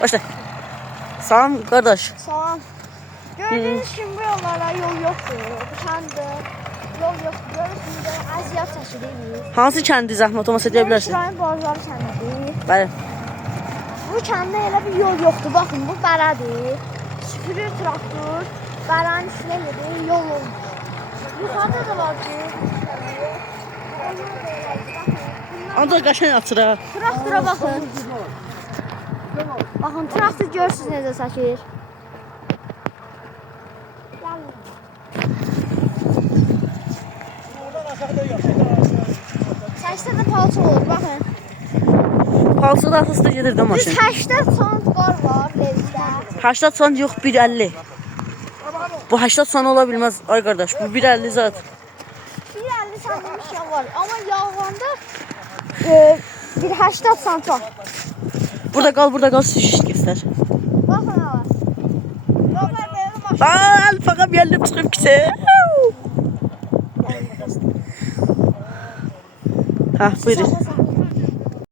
Başla. Salam kardeş. Salam. Gördüğünüz kimi bu yollara yol yoktur. Utandı. Yol yoktur. Görürsünüz de əziyyət çəkirik. Hansı kəndi zəhmət olmasa deyə bilərsən? Şurayn Boğazları kəndidir. Bəli. Bu kəndə elə bir yol yoktur. Baxın bu bəradır. Süpürür traktor. Bəranın üstünə gedir. Yol olmuş. Yuxarıda da var ki. Ancaq qəşəng açır ha. Traktora baxın. Baxın traktor görürsünüz necə çəkir. Çəksə də palçıq olur, baxın. Palçıq da atası da gedir də Düz maşın. 80 sant qar var levdə. 80 sant yox 1.50. Bu 80 sant ola bilməz ay qardaş. Bu 1.50 zat. 1.50 santmış yağ var. Amma yağlanda bir 80 sant var. Burada qal süzüş göstər. Baxın ha. Yollar belə maşın. Aa, alfaqa gəldim çıxıb kiçə. Ha, buyurun.